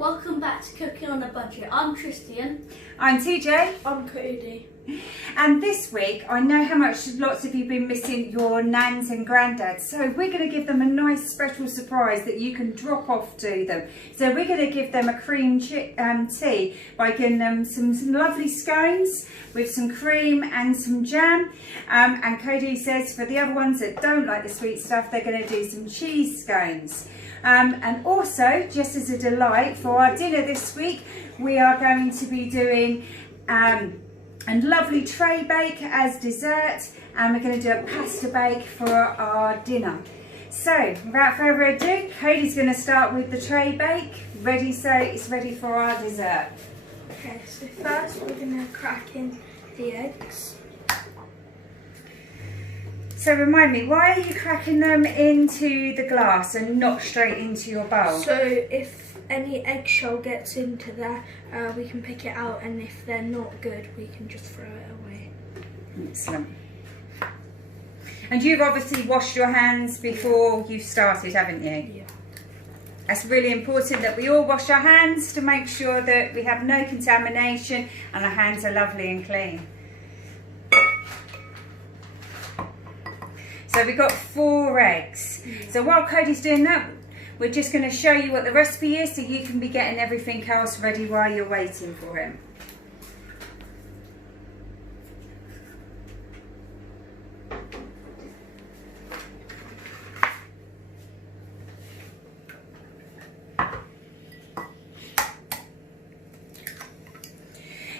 Welcome back to Cooking on a Budget. I'm Tristian. I'm TJ. I'm Cody. And this week, I know how much lots of you have been missing your nans and granddads. So we're going to give them a nice special surprise that you can drop off to them. So we're going to give them a cream tea by giving them some lovely scones with some cream and some jam. And Cody says for the other ones that don't like the sweet stuff, they're going to do some cheese scones. And also, just as a delight for our dinner this week, we are going to be doing a lovely tray bake as dessert, and we're going to do a pasta bake for our dinner. So, without further ado, Cody's going to start with the tray bake. Ready, so it's ready for our dessert. Okay, so first we're going to crack in the eggs. So remind me, why are you cracking them into the glass and not straight into your bowl? So if any eggshell gets into there, we can pick it out, and if they're not good, we can just throw it away. Excellent. And you've obviously washed your hands before you started, haven't you? Yeah. That's really important that we all wash our hands to make sure that we have no contamination and our hands are lovely and clean. So we've got 4 eggs. So while Cody's doing that, we're just going to show you what the recipe is so you can be getting everything else ready while you're waiting for him.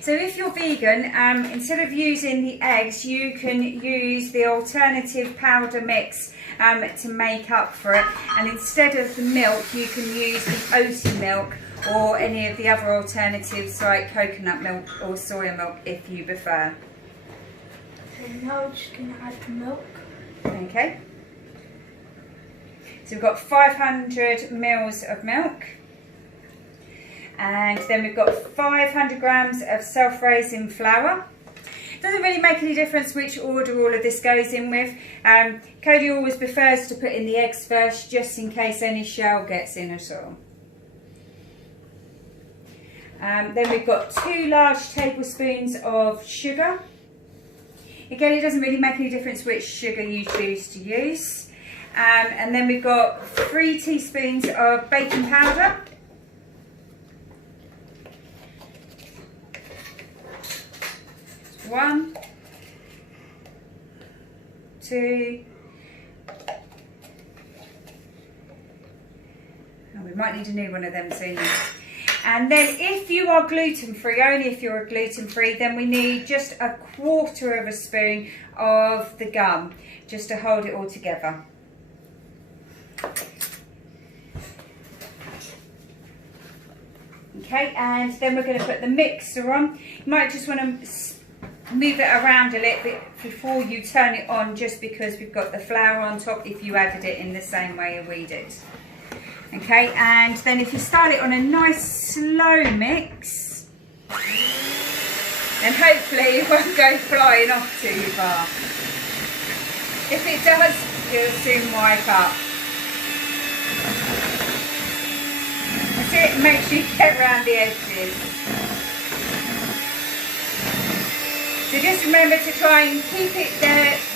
So if you're vegan, instead of using the eggs, you can use the alternative powder mix to make up for it. And instead of the milk, you can use the oaty milk or any of the other alternatives like coconut milk or soya milk if you prefer. Okay, now we're just going to add the milk. Okay. So we've got 500 mils of milk. And then we've got 500 grams of self-raising flour. Doesn't really make any difference which order all of this goes in with. Cody always prefers to put in the eggs first, just in case any shell gets in at all. Then we've got 2 large tablespoons of sugar. Again, it doesn't really make any difference which sugar you choose to use. And then we've got 3 teaspoons of baking powder. 1, 2, oh, we might need a new one of them soon. And then if you are gluten-free, only if you're gluten-free, then we need just 1/4 of a spoon of the gum, just to hold it all together. Okay, and then we're going to put the mixer on. You might just want to move it around a little bit before you turn it on, just because we've got the flour on top if you added it in the same way as we did. Okay, and then if you start it on a nice slow mix, then hopefully it won't go flying off too far. If it does, it'll soon wipe up. That's it, make sure you get around the edges. So just remember to try and keep it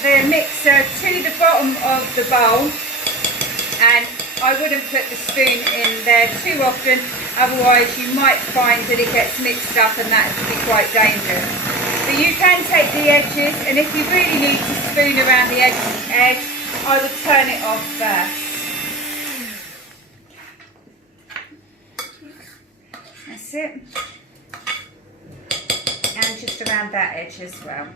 the mixer to the bottom of the bowl, and I wouldn't put the spoon in there too often, otherwise you might find that it gets mixed up and that could be quite dangerous. But you can take the edges, and if you really need to spoon around the edge, I would turn it off first. That's it. And just around that edge as well.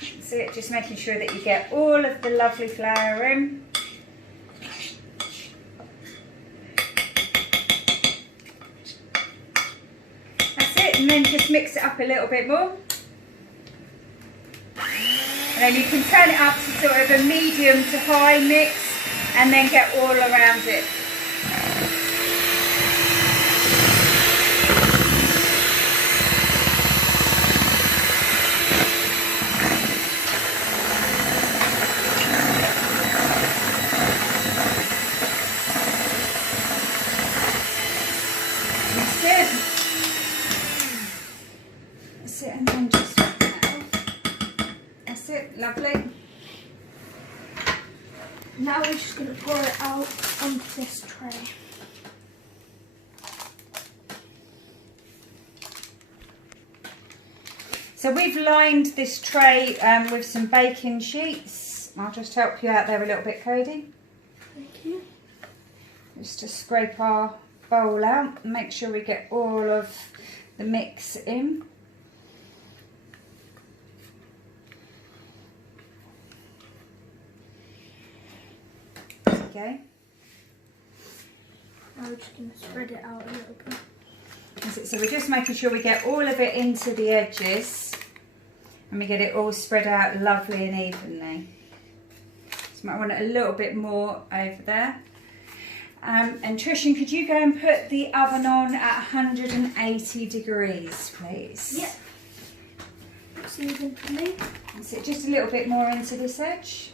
That's it, just making sure that you get all of the lovely flour in. That's it, and then just mix it up a little bit more. And then you can turn it up to sort of a medium to high mix, and then get all around it. tray. So we've lined this tray with some baking sheets. I'll just help you out there a little bit, Cody. Thank you. Just to scrape our bowl out and make sure we get all of the mix in. Okay. Now we're just going to spread it out a little bit. So we're just making sure we get all of it into the edges and we get it all spread out lovely and evenly. So might want it a little bit more over there. And Tristian, could you go and put the oven on at 180 degrees, please? Yep. Looks even to me. That's it, just a little bit more into this edge.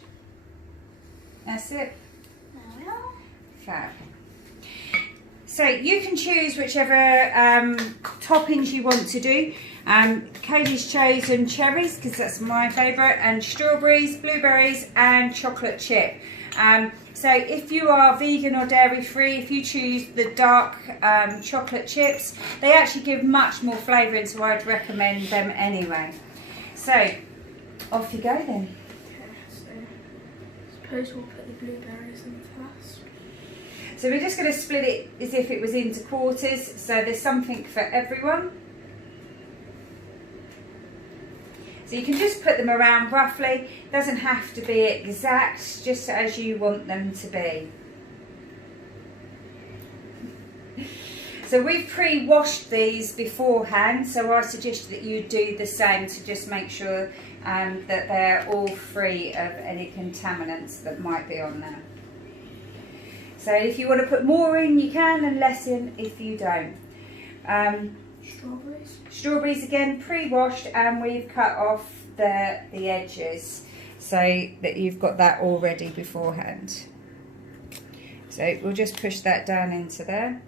That's it. There we are. Fab. So you can choose whichever toppings you want to do. Cody's chosen cherries because that's my favourite, and strawberries, blueberries and chocolate chip. So if you are vegan or dairy free, if you choose the dark chocolate chips, they actually give much more flavour in, so I'd recommend them anyway. So off you go then. Okay, so I suppose we'll put the blueberries in first. So we're just going to split it as if it was into quarters, so there's something for everyone. So you can just put them around roughly, doesn't have to be exact, just as you want them to be. So we've pre-washed these beforehand, so I suggest that you do the same to just make sure that they're all free of any contaminants that might be on there. So if you want to put more in, you can, and less in if you don't. Strawberries. Strawberries again, pre-washed, and we've cut off the edges so that you've got that all ready beforehand. So we'll just push that down into there.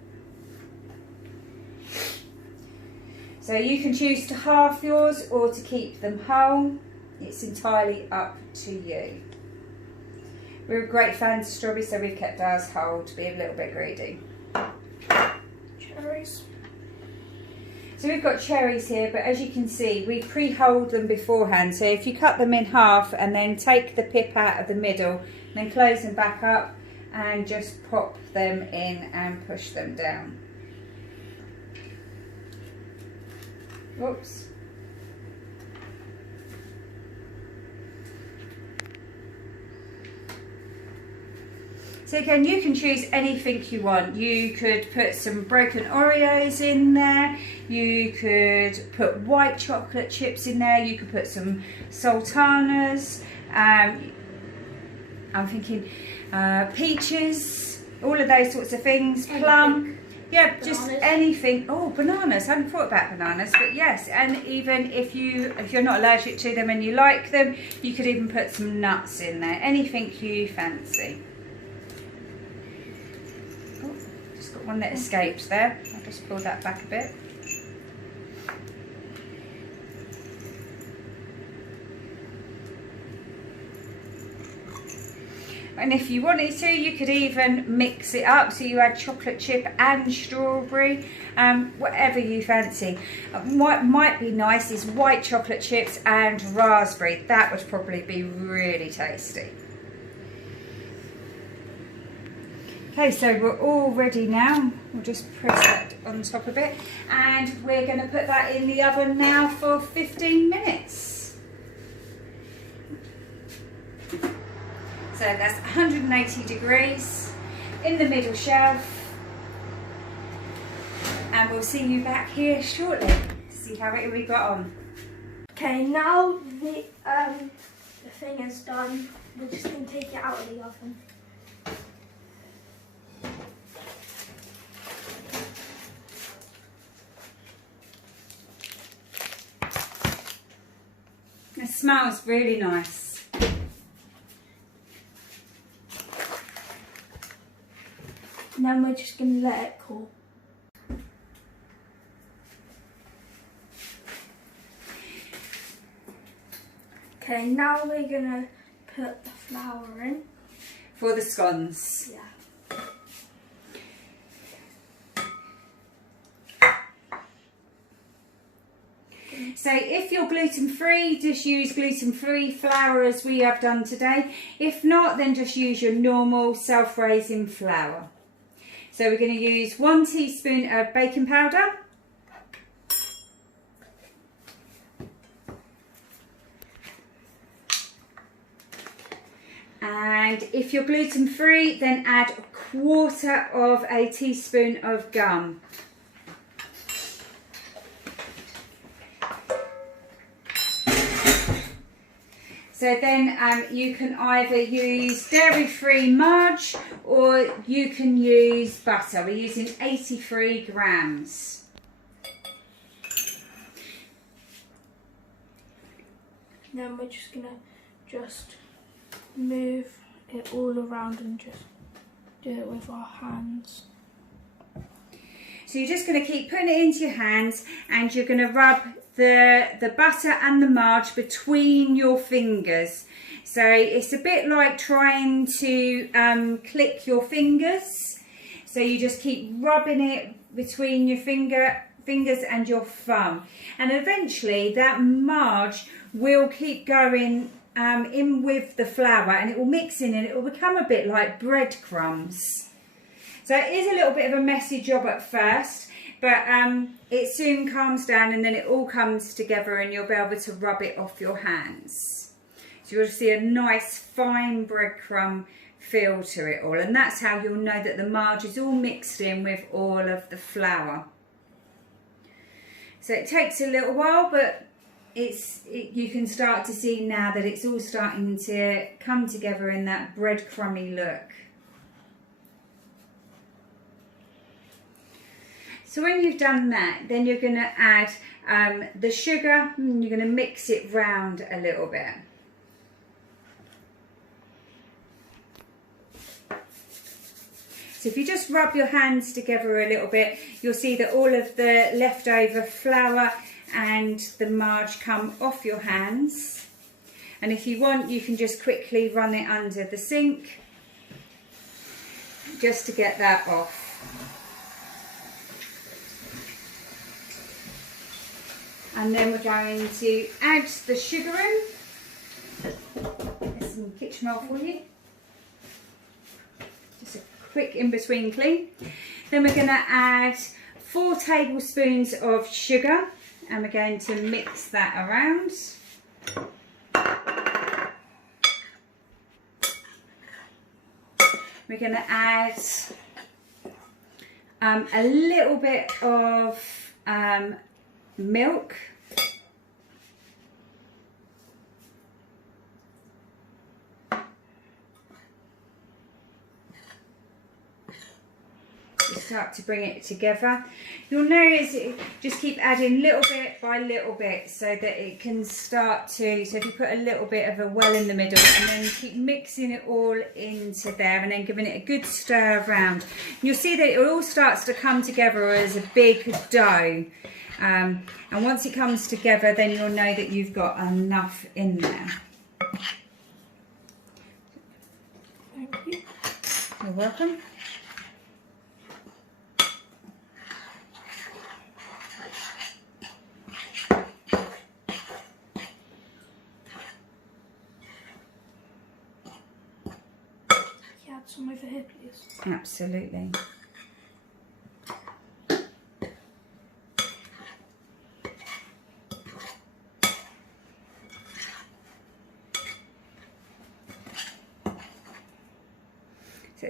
So you can choose to halve yours or to keep them whole. It's entirely up to you. We're great fans of strawberries, so we've kept ours whole to be a little bit greedy. Cherries. So we've got cherries here, but as you can see, we pre-hold them beforehand. So if you cut them in half and then take the pip out of the middle, then close them back up and just pop them in and push them down. Whoops. So again, you can choose anything you want. You could put some broken Oreos in there. You could put white chocolate chips in there. You could put some sultanas. I'm thinking peaches, all of those sorts of things. Anything. Plum. Yeah, Bananas. just anything. Oh, bananas. I hadn't thought about bananas, but yes. And even if you're not allergic to them and you like them, you could even put some nuts in there. Anything you fancy. One that escaped there. I'll just pull that back a bit. And if you wanted to, you could even mix it up, so you add chocolate chip and strawberry, whatever you fancy. What might be nice is white chocolate chips and raspberry. That would probably be really tasty. Okay, so we're all ready now. We'll just press that on top of it, and we're going to put that in the oven now for 15 minutes. So that's 180 degrees in the middle shelf, and we'll see you back here shortly to see how we got on. Okay, now the thing is done. We're just going to take it out of the oven. It smells really nice. And then we're just going to let it cool. Okay, now we're going to put the flour in. For the scones. Yeah. So if you're gluten-free, just use gluten-free flour as we have done today. If not, then just use your normal self-raising flour. So we're going to use 1 teaspoon of baking powder. And if you're gluten-free, then add 1/4 teaspoon of gum. So then you can either use dairy-free margarine or you can use butter. We're using 83 grams. Then we're just going to move it all around and just do it with our hands. So you're just going to keep putting it into your hands and you're going to rub the butter and the margarine between your fingers. So it's a bit like trying to click your fingers. So you just keep rubbing it between your fingers and your thumb. And eventually that margarine will keep going in with the flour and it will mix in and it will become a bit like breadcrumbs. So it is a little bit of a messy job at first, but it soon calms down and then it all comes together and you'll be able to rub it off your hands. So you'll see a nice fine breadcrumb feel to it all, and that's how you'll know that the margarine is all mixed in with all of the flour. So it takes a little while, but you can start to see now that it's all starting to come together in that breadcrumby look. So when you've done that, then you're going to add the sugar and you're going to mix it round a little bit. So if you just rub your hands together a little bit, you'll see that all of the leftover flour and the margarine come off your hands. And if you want, you can just quickly run it under the sink just to get that off. And then we're going to add the sugar in. There's some kitchen roll for you. Just a quick in-between clean. Then we're going to add 4 tablespoons of sugar and we're going to mix that around. We're going to add a little bit of milk. Start to bring it together. You'll notice just keep adding little bit by little bit so that it can start to, so if you put a little bit of a well in the middle and then keep mixing it all into there and then giving it a good stir around, you'll see that it all starts to come together as a big dough. And once it comes together, then you'll know that you've got enough in there. Thank you. You're welcome. Add some over here, please. Absolutely.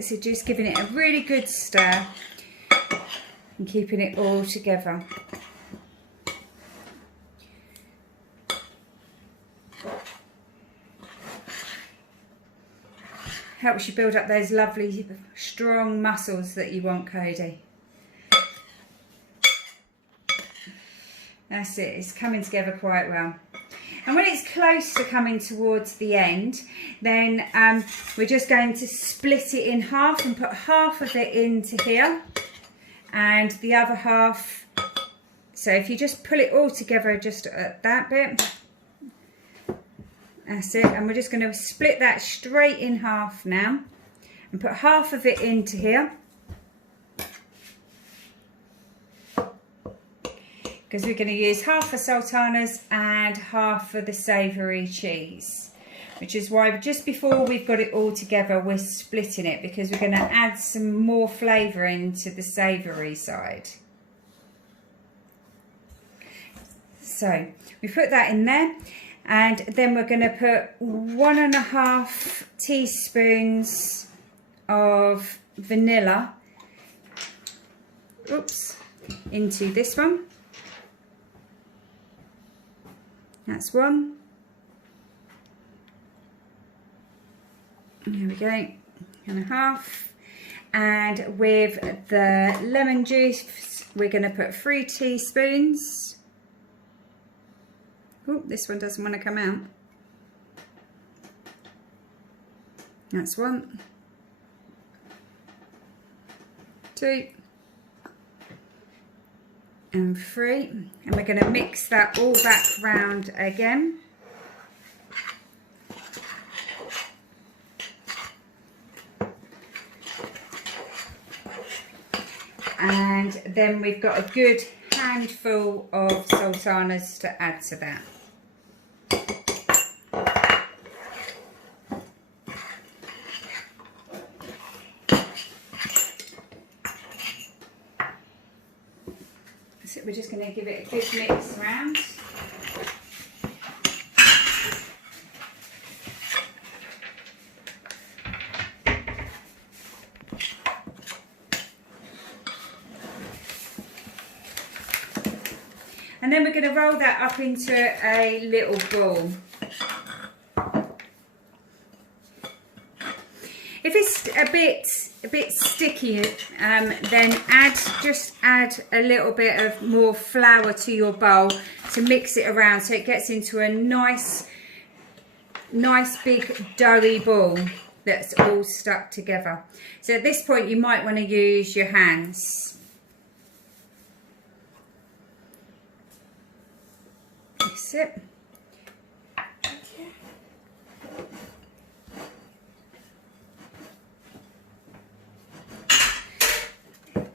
So just giving it a really good stir and keeping it all together. Helps you build up those lovely strong muscles that you want, Cody. That's it, it's coming together quite well. And when it's close to coming towards the end, then we're just going to split it in half and put half of it into here and the other half. So if you just pull it all together just at that bit, that's it. And we're just going to split that straight in half now and put half of it into here. because we're going to use half for sultanas and half for the savoury cheese, which is why just before we've got it all together, we're splitting it, because we're going to add some more flavour into the savoury side. So we put that in there, and then we're going to put 1.5 teaspoons of vanilla, into this one. That's 1. There we go, 1.5. And with the lemon juice, we're going to put 3 teaspoons. Oh, this one doesn't want to come out. That's 1, 2, and 3. And we're going to mix that all back round again. And then we've got a good handful of sultanas to add to that. So we're just going to give it a good mix around. And then we're going to roll that up into a little ball. If it's a bit sticky, then just add a little bit of more flour to your bowl to mix it around, so it gets into a nice big doughy ball that's all stuck together. So at this point you might want to use your hands. That's it.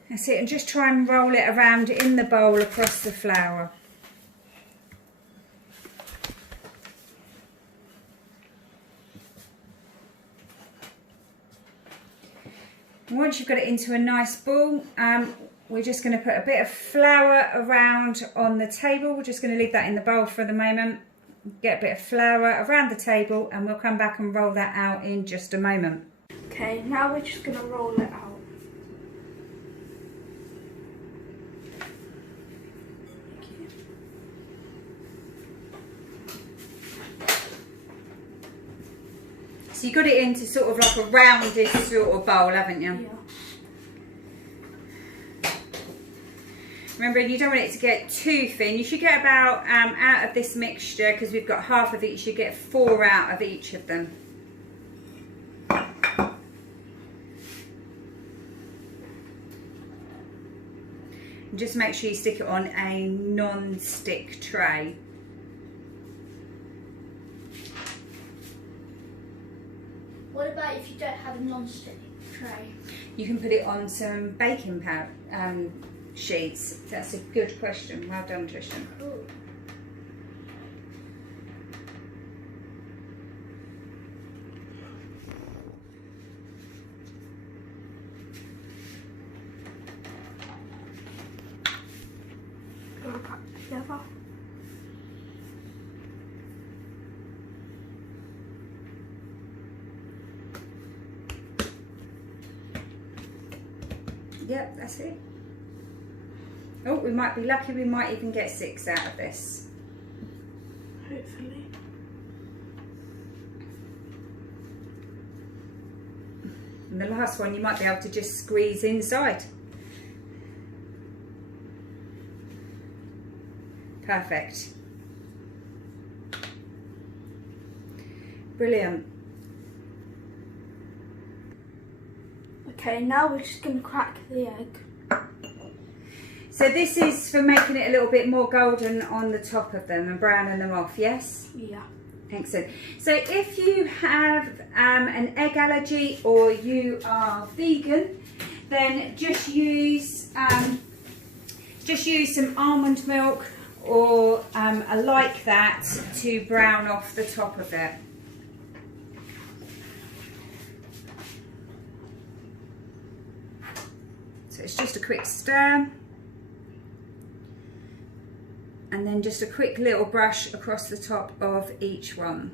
That's it, and just try and roll it around in the bowl across the flour. Once you've got it into a nice ball, we're just going to put a bit of flour around on the table. We're just going to leave that in the bowl for the moment. Get a bit of flour around the table, and we'll come back and roll that out in just a moment. Okay, now we're just going to roll it out. So you got it into sort of like a rounded sort of bowl, haven't you? Yeah. Remember, you don't want it to get too thin. You should get about, out of this mixture, because we've got half of it, you should get 4 out of each of them. And just make sure you stick it on a non-stick tray. What about if you don't have a non-stick tray? You can put it on some baking powder sheets. That's a good question. Well done, Tristian. Cool. All back together. Yep, that's it. Oh, we might be lucky, we might even get 6 out of this. Hopefully. And the last one you might be able to just squeeze inside. Perfect. Brilliant. Okay, now we're just going to crack the egg. So this is for making it a little bit more golden on the top of them and browning them off, yes? Yeah. Excellent. So if you have an egg allergy or you are vegan, then just use just use some almond milk or like that to brown off the top of it. So it's just a quick stir. And then just a quick little brush across the top of each one.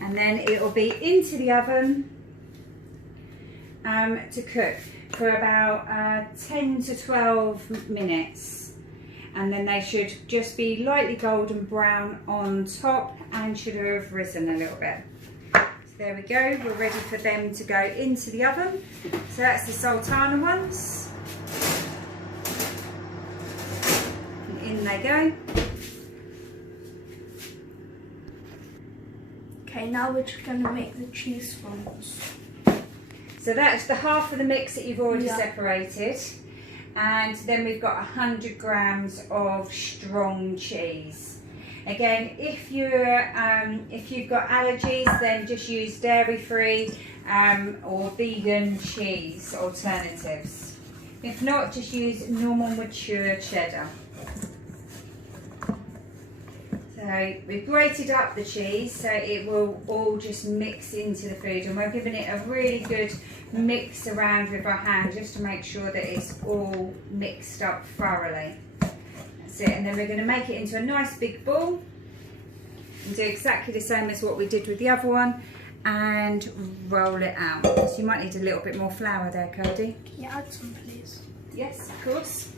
And then it will be into the oven to cook for about 10 to 12 minutes. And then they should just be lightly golden brown on top and should have risen a little bit. So there we go, we're ready for them to go into the oven. So that's the sultana ones. And in they go. Okay, now we're just going to make the cheese scones. So that's the half of the mix that you've already separated. And then we've got 100 grams of strong cheese. Again, if you've got allergies, then just use dairy-free or vegan cheese alternatives. If not, just use normal mature cheddar. So we've grated up the cheese so it will all just mix into the food, and we're giving it a really good mix around with our hand just to make sure that it's all mixed up thoroughly. That's it, and then we're going to make it into a nice big ball and do exactly the same as what we did with the other one and roll it out. So you might need a little bit more flour there, Cody. Can you add some, please? Yes, of course.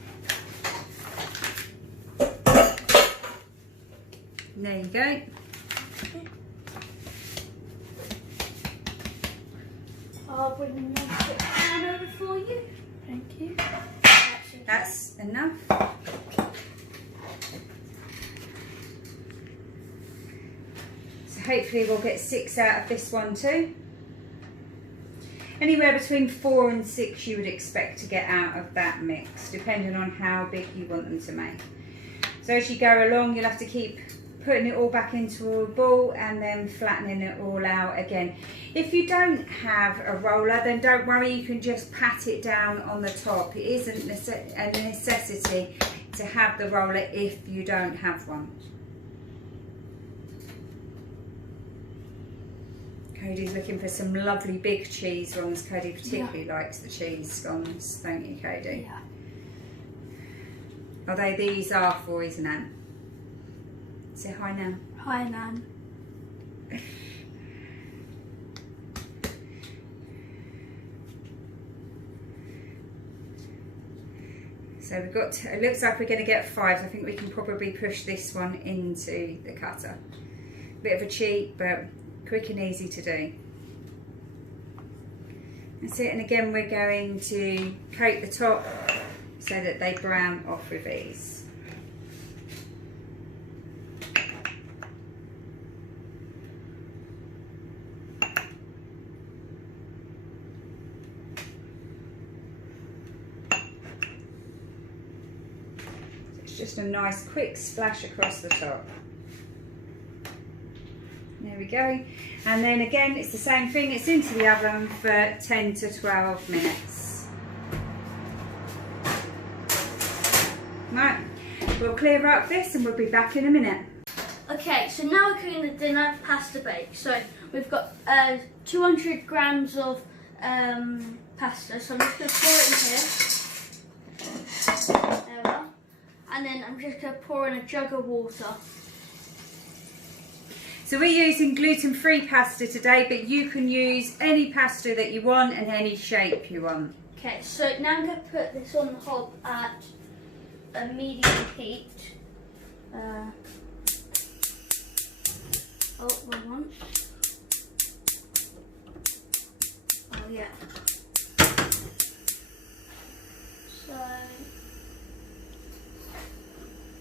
There you go. Okay. I'll bring the non-stick pan over for you. Thank you. That's enough. So hopefully we'll get 6 out of this one too. Anywhere between 4 and 6 you would expect to get out of that mix, depending on how big you want them to make. So as you go along, you'll have to keep putting it all back into a ball and then flattening it all out again. If you don't have a roller, then don't worry, you can just pat it down on the top. It isn't a necessity to have the roller if you don't have one. Cody's looking for some lovely big cheese ones. Cody particularly likes the cheese scones, don't you, Cody? Yeah. Although these are for his nan. Say hi now. Hi, Nan. So we've got, it looks like we're going to get 5. I think we can probably push this one into the cutter. Bit of a cheat, but quick and easy to do. That's it, and again we're going to coat the top so that they brown off with ease. Just a nice quick splash across the top. There we go. And then again, it's the same thing. It's into the oven for 10 to 12 minutes. Right, we'll clear up this and we'll be back in a minute. Okay, so now we're cooking the dinner pasta bake. So we've got 200 grams of pasta. So I'm just going to pour it in here. There we are. And then I'm just going to pour in a jug of water. So we're using gluten-free pasta today, but you can use any pasta that you want and any shape you want. Okay, so now I'm going to put this on the hob at a medium heat. Oh, wrong one. Oh, yeah. So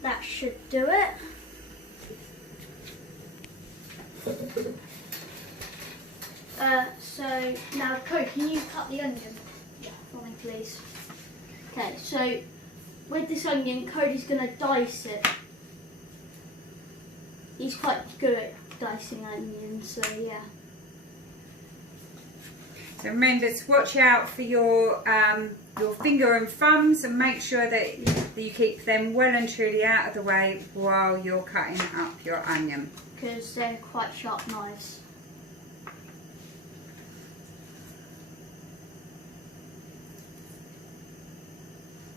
that should do it. So now, Cody, can you cut the onion? Yeah, for me, please. Okay, so with this onion, Cody's going to dice it. he's quite good at dicing onions, so yeah. So remember to watch out for your finger and thumbs, and make sure that you keep them well and truly out of the way while you're cutting up your onion. Because they're quite sharp knives.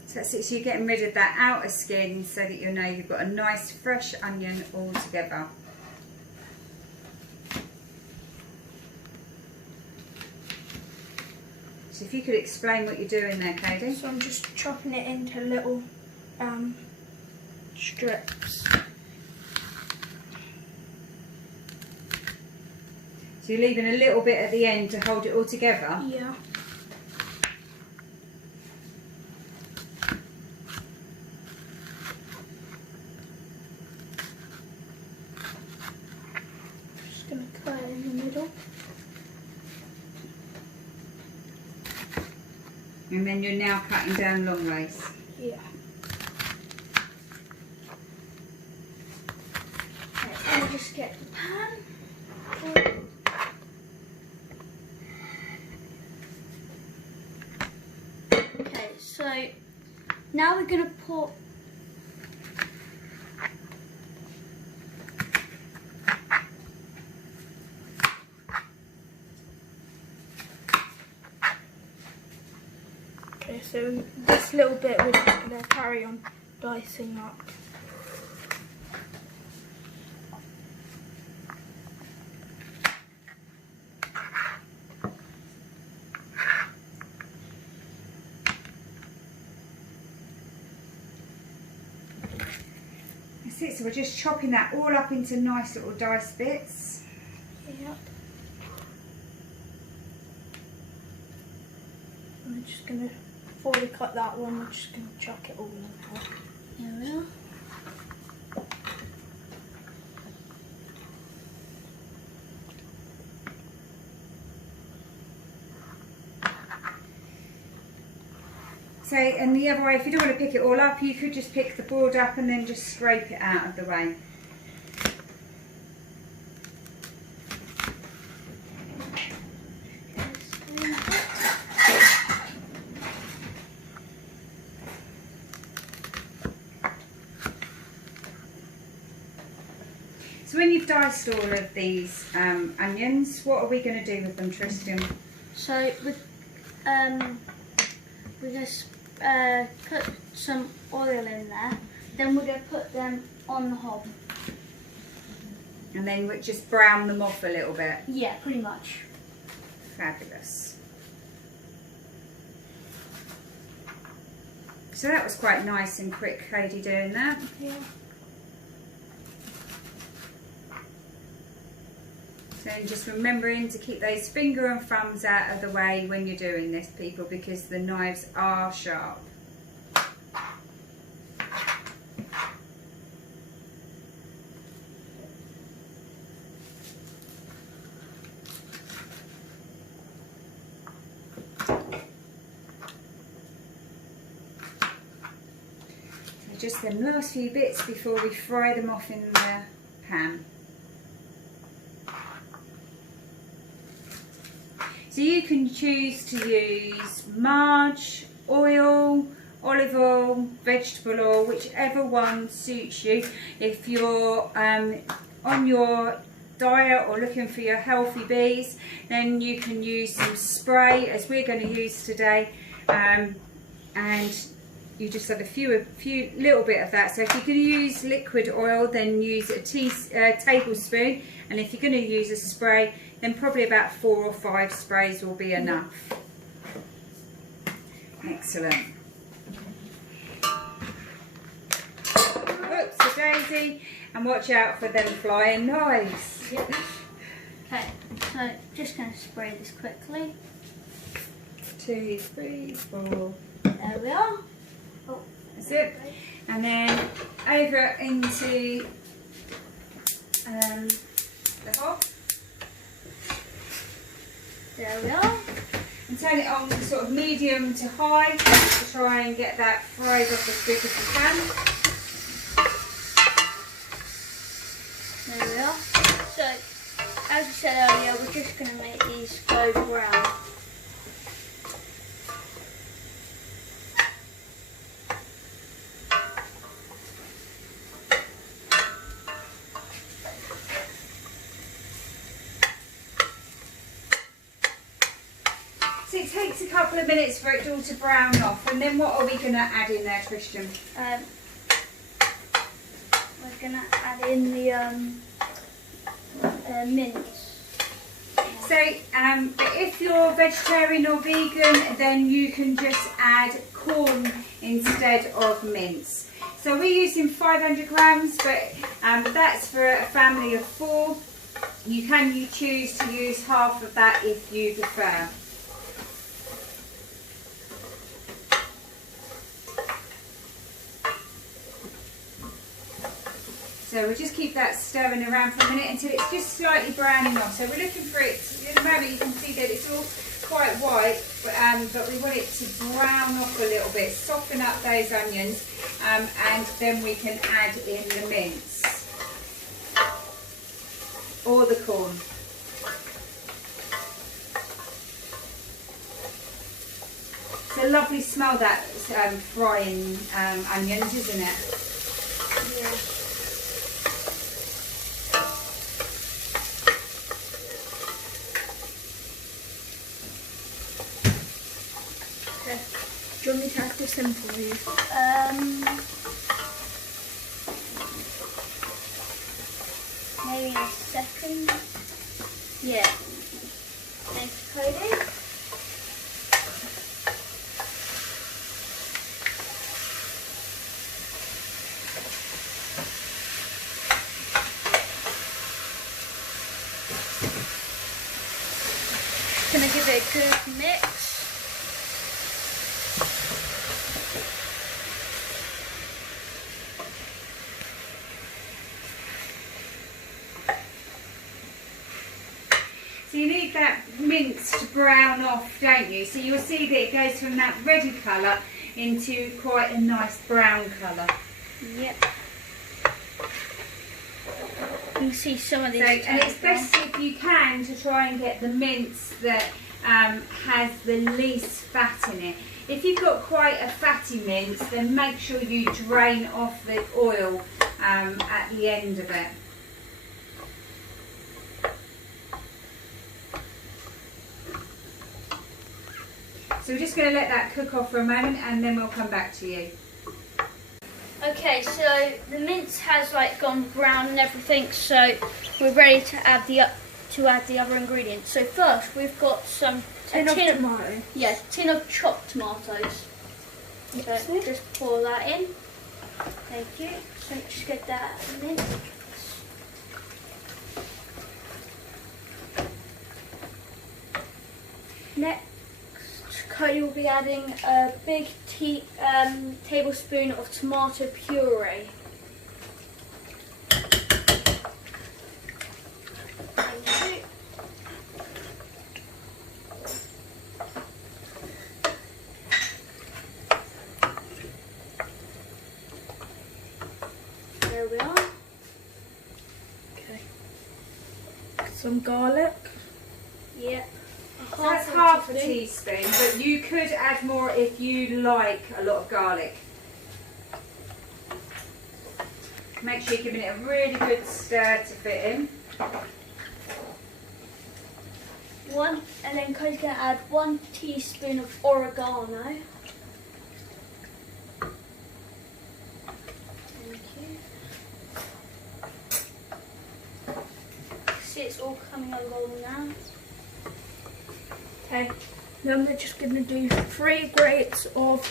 So that's it, so you're getting rid of that outer skin so that you know you've got a nice fresh onion all together. So if you could explain what you're doing there, Cody. So I'm just chopping it into little strips. So you're leaving a little bit at the end to hold it all together? Yeah. Just going to cut it in the middle. And then you're now cutting down long ways. Yeah. Okay, I'll just get the pan. Okay, so now we're going to put Okay, so this little bit we're just going to carry on dicing up. That's it, so we're just chopping that all up into nice little dice bits. Yep. I'm just going to, before we cut that one, we're just going to chuck it all in now. There we are. So, and the other way, if you don't want to pick it all up, you could just pick the board up and then just scrape it out of the way. So when you've diced all of these onions, what are we going to do with them, Tristian? So we just put some oil in there. Then we're going to put them on the hob. And then we just brown them off a little bit. Yeah, pretty much. Fabulous. So that was quite nice and quick, Cody, doing that. Yeah. So just remembering to keep those finger and thumbs out of the way when you're doing this, people, because the knives are sharp. So just the last few bits before we fry them off in the pan. So you can choose to use margarine, oil, olive oil, vegetable oil, whichever one suits you. If you're on your diet or looking for your healthy bees, then you can use some spray, as we're going to use today, and you just have a few little bit of that. So if you're going to use liquid oil, then use a tablespoon, and if you're going to use a spray, then probably about 4 or 5 sprays will be enough. Excellent. Whoops-a-daisy, and watch out for them flying knives. Yep. Okay, so just going to spray this quickly. 2, 3, 4. There we are. Oh, that's it. And then over into the hob. There we are. And turn it on sort of medium to high to try and get that fried off as quick as you can. There we're just going to make these go brown. So it takes a couple of minutes for it all to brown off, and then what are we going to add in there, Tristian? We're going to add in the mince. So if you're vegetarian or vegan, then you can just add corn instead of mince. So we're using 500 grams, but that's for a family of 4. You choose to use half of that if you prefer. So we'll just keep that stirring around for a minute until it's just slightly browning off. So we're looking for it, at the moment you can see that it's all quite white, but we want it to brown off a little bit, soften up those onions, and then we can add in the mince or the corn. It's a lovely smell, that frying onions, isn't it? Yeah. Do you want me to add this in for you? Maybe in a second. Yeah. Thanks, Cody. Gonna give it a good mix. So you need that mince to brown off, don't you? So you'll see that it goes from that reddy colour into quite a nice brown colour. Yep. You can see some of these. So, and it's best if you can to try and get the mince that has the least fat in it. If you've got quite a fatty mince, then make sure you drain off the oil at the end of it. So we're just going to let that cook off for a moment, and then we'll come back to you. Okay, so the mince has like gone brown and everything, so we're ready to add the other ingredients. So first we've got some Tin of tomato. Yeah, tin of chopped tomatoes. So just pour that in. Thank you. So just get that in. Next, Cody will be adding a big tablespoon of tomato puree. Thank you. There we are. Okay. Some garlic. Yep. So that's half a teaspoon, but you could add more if you like a lot of garlic. Make sure you're giving it a really good stir to fit in. And then Cody's going to add 1 teaspoon of oregano. Thank you. See, it's all coming along now. Okay. Then we're just going to do 3 grates of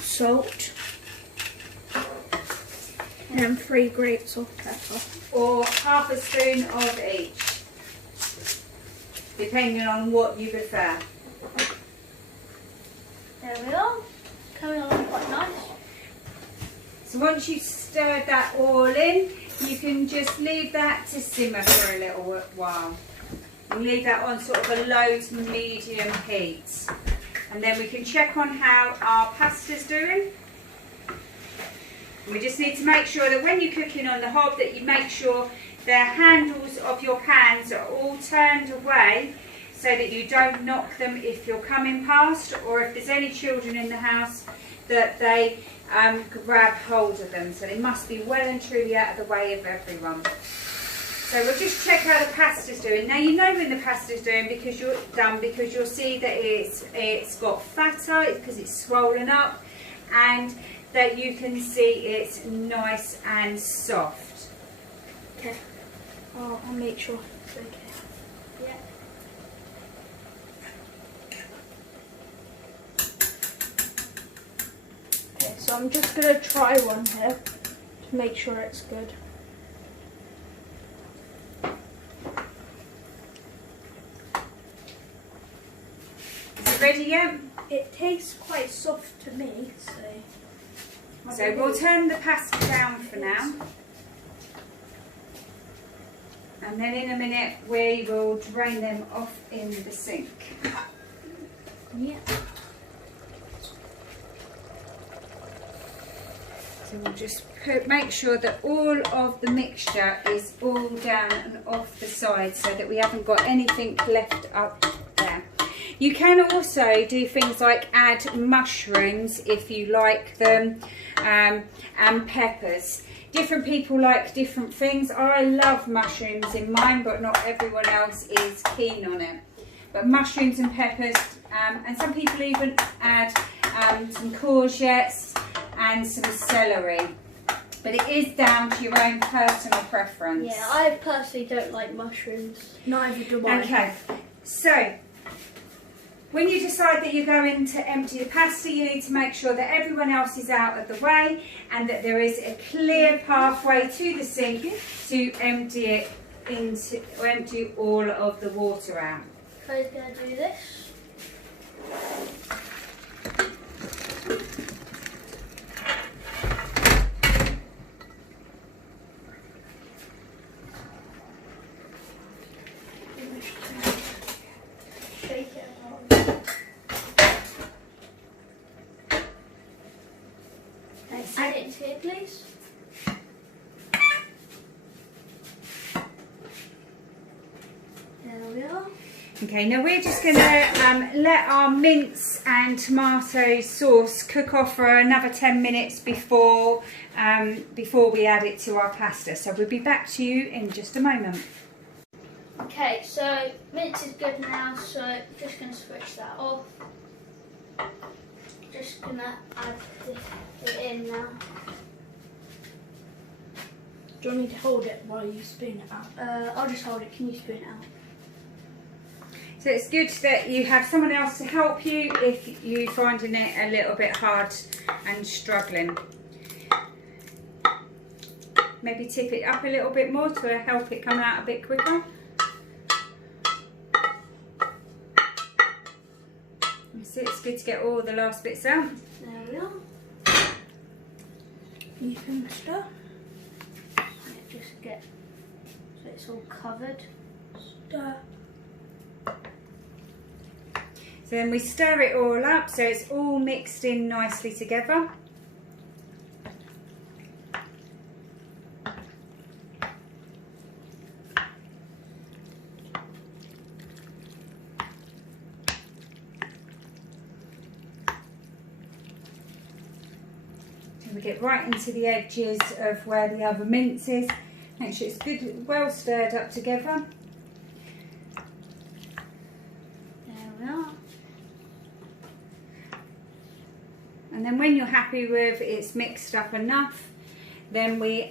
salt. And then 3 grates of pepper. Or half a spoon of each, depending on what you prefer. There we are. Coming along quite nice. So once you've stirred that all in, you can just leave that to simmer for a little while. And leave that on sort of a low to medium heat. And then we can check on how our pasta's doing. We just need to make sure that when you're cooking on the hob that you make sure the handles of your pans are all turned away so that you don't knock them if you're coming past, or if there's any children in the house, that they grab hold of them. So they must be well and truly out of the way of everyone. So we'll just check how the pasta's doing. Now you know when the pasta's doing because you're done, because you'll see that it's got fatter because it's swollen up, and that you can see it's nice and soft. Okay. I'll make sure it's okay. Yeah. Okay, so I'm just gonna try one here to make sure it's good. Is it ready yet? It tastes quite soft to me, so. So we'll turn the pasta down for now. And then in a minute we will drain them off in the sink. Yeah. So we'll just make sure that all of the mixture is all down and off the side so that we haven't got anything left up there. You can also do things like add mushrooms if you like them, and peppers. Different people like different things. I love mushrooms in mine, but not everyone else is keen on it. But mushrooms and peppers, and some people even add some courgettes and some celery. But it is down to your own personal preference. Yeah, I personally don't like mushrooms. Neither do I. Okay, so when you decide that you're going to empty the pasta, you need to make sure that everyone else is out of the way and that there is a clear pathway to the sink to empty all of the water out. Cody's going to do this. Shake it. Add it into here, please. There we are. Okay, now we're just going to let our mince and tomato sauce cook off for another 10 minutes before we add it to our pasta. So we'll be back to you in just a moment. Okay, so mince is good now, so I'm just going to switch that off. Just going to add it in now. Do you want me to hold it while you spoon it out? I'll just hold it. Can you spoon it out? So it's good that you have someone else to help you if you're finding it a little bit hard and struggling. Maybe tip it up a little bit more to help it come out a bit quicker. So it's good to get all the last bits out. There we are. You can stir. And it just get so it's all covered. Stir. So then we stir it all up so it's all mixed in nicely together. And we get right into the edges of where the other mince is. Make sure it's good, well stirred up together. There we are. And then when you're happy with it's mixed up enough, then we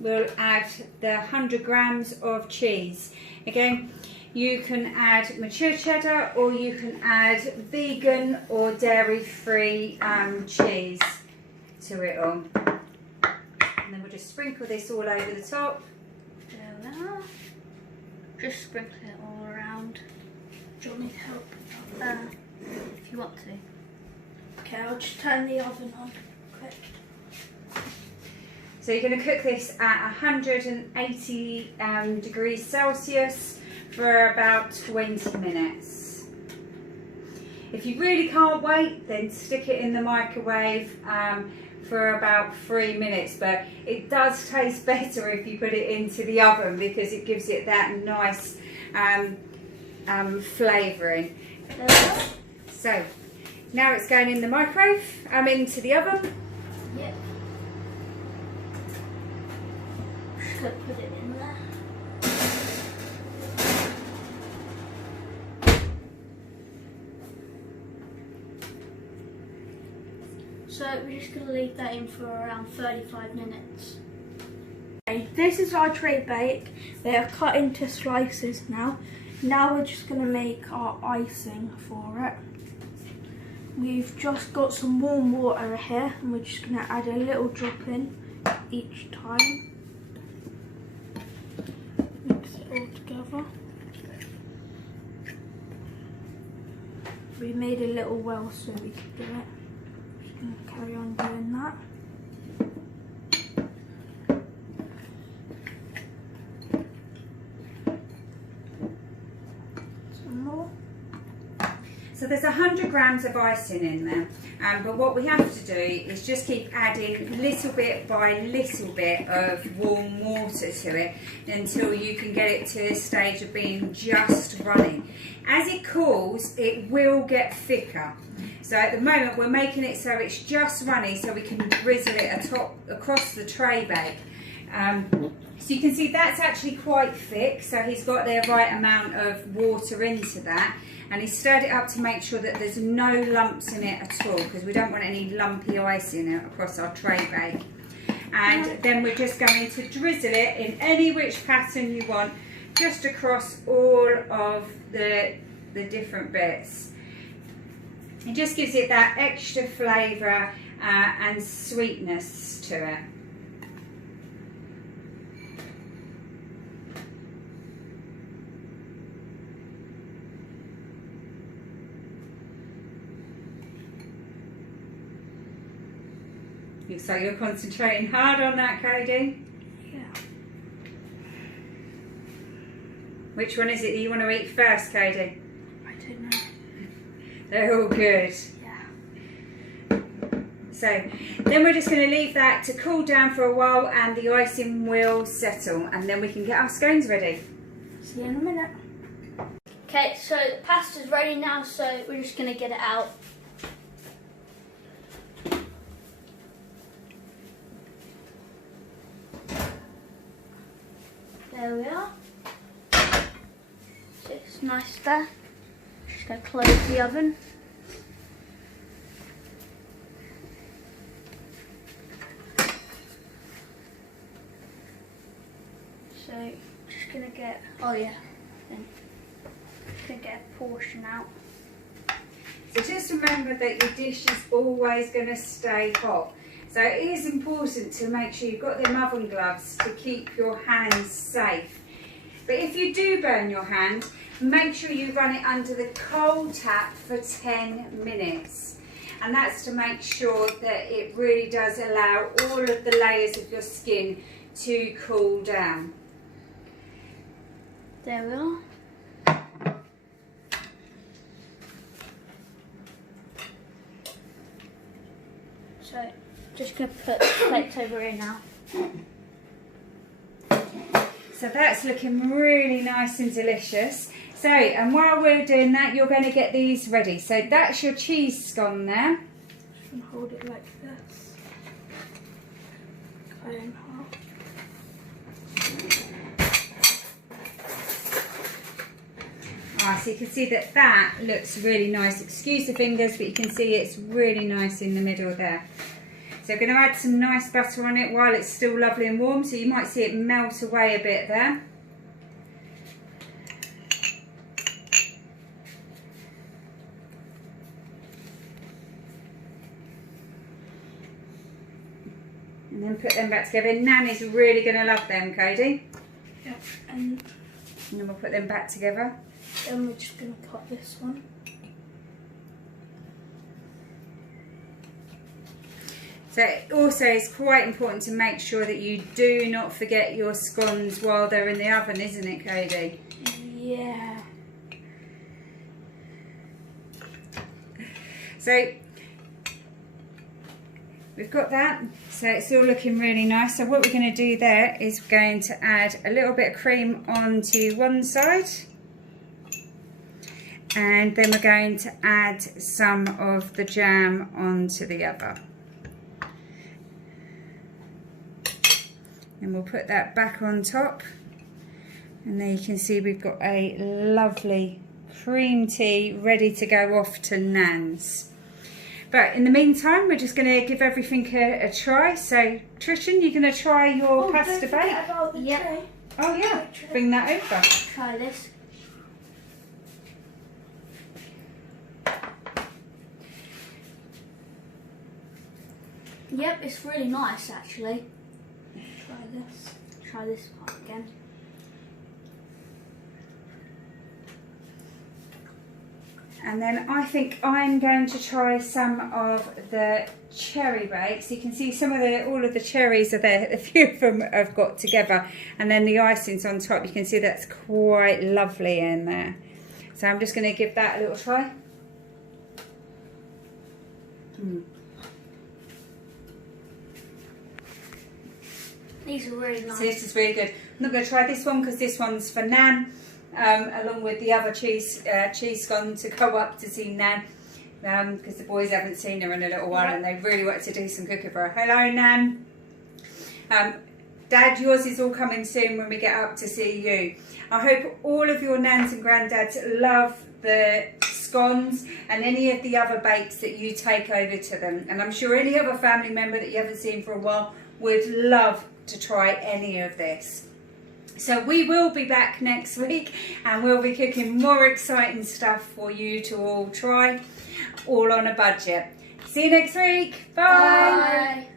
will add the 100 grams of cheese. Again, you can add mature cheddar or you can add vegan or dairy-free cheese to it all. And then we'll just sprinkle this all over the top. There we are. Just sprinkle it all around. Do you want me to help? If you want to. Okay, I'll just turn the oven on quick. So you're going to cook this at 180 degrees Celsius for about 20 minutes. If you really can't wait, then stick it in the microwave for about 3 minutes, but it does taste better if you put it into the oven because it gives it that nice flavouring. So now it's going in the microwave, into the oven. Yep. Just gonna put it in there. So we're just going to leave that in for around 35 minutes. Okay, this is our tray bake. They are cut into slices now. Now we're just going to make our icing for it. We've just got some warm water here and we're just going to add a little drop in each time. Mix it all together. We made a little well so we could do it. Going to carry on doing that. Some more. So there's 100 grams of icing in there, but what we have to do is just keep adding little bit by little bit of warm water to it until you can get it to a stage of being just running. As it cools, it will get thicker. So at the moment we're making it so it's just runny so we can drizzle it across the tray bake. So you can see that's actually quite thick, so he's got the right amount of water into that, and he's stirred it up to make sure that there's no lumps in it at all because we don't want any lumpy ice in it across our tray bake. And then we're just going to drizzle it in any which pattern you want, just across all of the different bits. It just gives it that extra flavour and sweetness to it. So you're concentrating hard on that, Cody? Yeah. Which one is it that you want to eat first, Cody? I don't know. They're all good. Yeah. So then we're just going to leave that to cool down for a while and the icing will settle, and then we can get our scones ready. See you in a minute. Okay, so the pasta's ready now, so we're just going to get it out. There we are. So it's nice there. Just going to close the oven. So just going to get, oh yeah, then just going to get a portion out. So just remember that your dish is always going to stay hot. So it is important to make sure you've got them oven gloves to keep your hands safe. But if you do burn your hand, make sure you run it under the cold tap for 10 minutes. And that's to make sure that it really does allow all of the layers of your skin to cool down. There we are. So just going to put the plates over here now. So that's looking really nice and delicious. So, and while we're doing that, you're going to get these ready. So that's your cheese scone there. Just gonna hold it like this. Cut it in half. So you can see that that looks really nice. Excuse the fingers, but you can see it's really nice in the middle there. So we're going to add some nice butter on it while it's still lovely and warm, so you might see it melt away a bit there. And then put them back together. Nanny's really going to love them, Cody. Yep, and then we'll put them back together. then we're just going to cut this one. So it also is quite important to make sure that you do not forget your scones while they're in the oven, isn't it, Cody? Yeah. So we've got that, so it's all looking really nice. So what we're going to do there is we're going to add a little bit of cream onto one side, and then we're going to add some of the jam onto the other. And we'll put that back on top, and there you can see we've got a lovely cream tea ready to go off to Nan's. But in the meantime, we're just going to give everything a try. So Tristian, you're going to try your pasta bake? Yep. Oh yeah, bring that over. Try this. Yep, it's really nice actually. Try this. Try this part again. And then I think I'm going to try some of the cherry bakes. You can see all of the cherries are there. A few of them I've got together, and then the icing's on top. You can see that's quite lovely in there. So I'm just going to give that a little try. These are really nice. So this is really good. I'm not going to try this one because this one's for Nan, along with the other cheese scone to go up to see Nan, because the boys haven't seen her in a little while and they really wanted to do some cooking for her. Hello, Nan. Dad, yours is all coming soon when we get up to see you. I hope all of your Nans and Granddads love the scones and any of the other bakes that you take over to them. And I'm sure any other family member that you haven't seen for a while would love to try any of this. So we will be back next week and we'll be cooking more exciting stuff for you to all try, all on a budget. See you next week. Bye. Bye.